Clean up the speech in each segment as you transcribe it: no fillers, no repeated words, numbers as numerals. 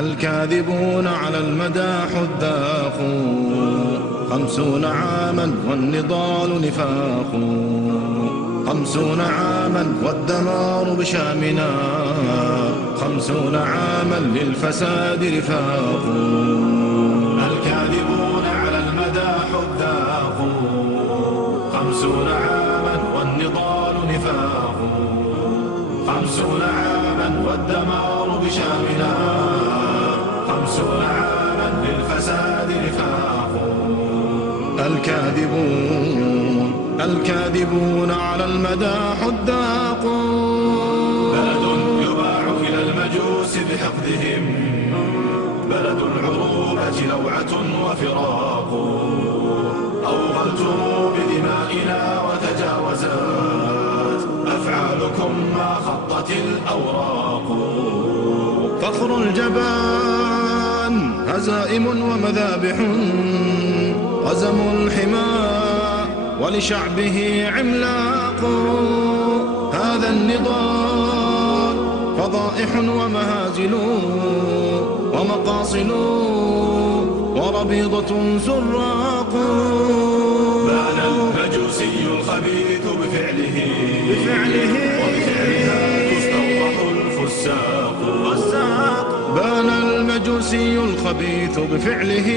الكاذبون على المدى حداق 50 عاما والنضال نفاق 50 عاما والدمار بشامنا 50 عاما للفساد رفاق الكاذبون على المدى حداق 50 عاما والنضال نفاق 50 عاما والدمار بشامنا 50 عاما للفساد رفاق الكاذبون على المدى حداق بلد يباع إلى المجوس بحقدهم بلد العروبة لوعة وفراق أوغلتم بدمائنا وتجاوزت أفعالكم ما خطت الأوراق فخر الجبان هزائم ومذابح غزم الحمى ولشعبه عملاق هذا النضال فضائح ومهازل ومقاصل وربيضة سراق بان المجوسي الخبيث بفعله وبفعلها تستوضح الفساق بان المجوسي الخبيث بفعله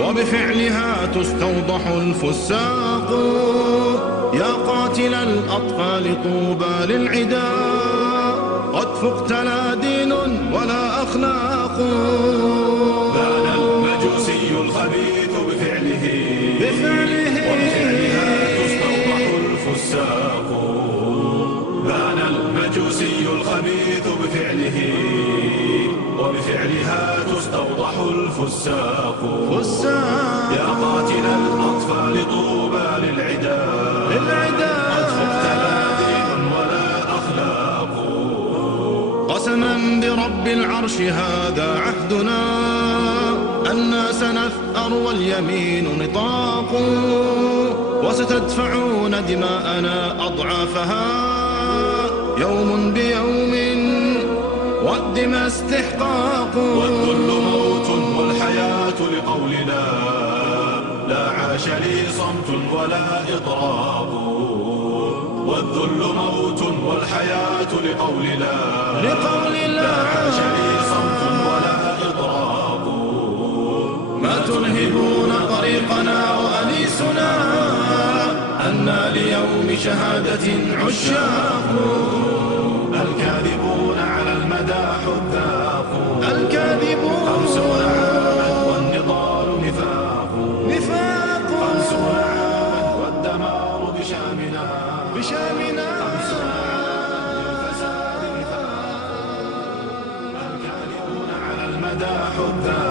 وبفعلها تستوضح الفساق يا قاتل الأطفال طوبى للعدا قد فقت لا دين ولا أخلاق بان المجوسي الخبيث بفعله وبفعلها تستوضح الفساق بان المجوسي الخبيث بفعله وبفعلها تستوضح الفساق يا قاتل الأطفال طوبى للعدا قد فقت لا دين ولا أخلاق قسما برب العرش هذا عهدنا أنا سنثأر واليمين نطاق وستدفعون دماءنا أضعافها يوم بيوم والدماء استحقاق والذل موت والحياة لقولنا لا عاش لي صمت ولا إطراق والذل موت والحياة لقولنا لا عاش لي صمت ولا إطراق ما ترهبون طريقنا وأنيسنا أنا ليوم شهادة عشاق الكاذبون على المدى حداق 50 عاما والنضال نفاق 50 عاما والدمار بشامنا 50 عاما للفساد نفاق الكاذبون على المدى حداق